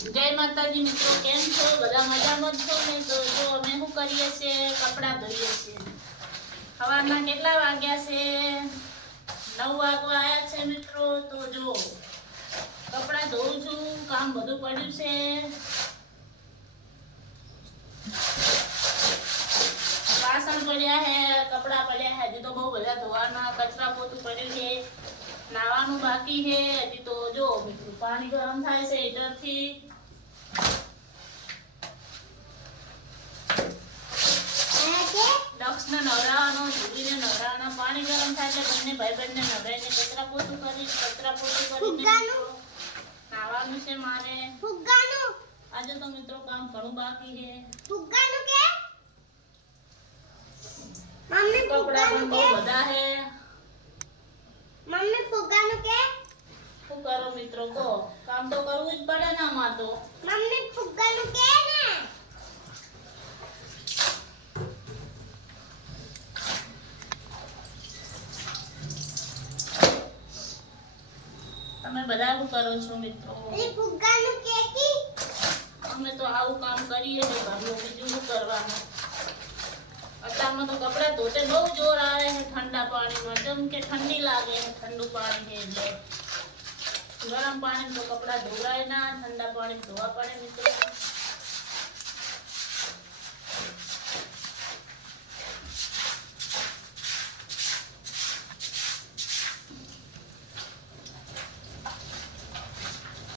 જય માતાજી મિત્રો, કેમ છો? બધા મજામાં જ છો ને? તો જો અમે શું કરીએ છીએ, કપડાં ધોઈએ છીએ. સવારના કેટલા વાગ્યા છે? 9 વાગવા આવ્યા છે મિત્રો. તો જો કપડાં ધોઉં છું, કામ બધું પડ્યું છે. વાસણ પડ્યા હે, કપડાં પડ્યા હે, હજી તો બહુ બધા ધોવાના, કચરા પોતું પડ્યું છે, નાવાનું બાકી છે હજી. તો જો મિત્રો પાણી ગરમ થાય છે હીટરથી. દક્ષને નવરાવાનો, ધીરીને નવરાવાનો. પાણી ગરમ થાય એટલે બંને ભાઈ બંને નવરાઈને કચરા પોતું કરી નાવાનું છે મારે. આજે તો મિત્રો કામ ઘણું બાકી છે. કપડા પણ બહુ બધા છે. મમ્મી ફુગ્ગાનું કે શું કરો મિત્રો? કહો, કામ તો કરવું જ પડે ને આમાં તો. મમ્મી ફુગ્ગાનું કે ને તમે બધા શું કરો છો મિત્રો? એ ફુગ્ગાનું કે કી અમે તો આવું કામ કરીએ ને ઘરનું, બીજું શું કરવાનું. અત્યારમાં તો કપડા ધોતે બહુ જોર આવે છે ઠંડા પાણીમાં. જેમ કે ઠંડી લાગે છે, ઠંડુ પાણી છે એટલે. ગરમ પાણી તો કપડા ધોવાય ના, ઠંડા પાણી ધોવા પડે મિત્રો.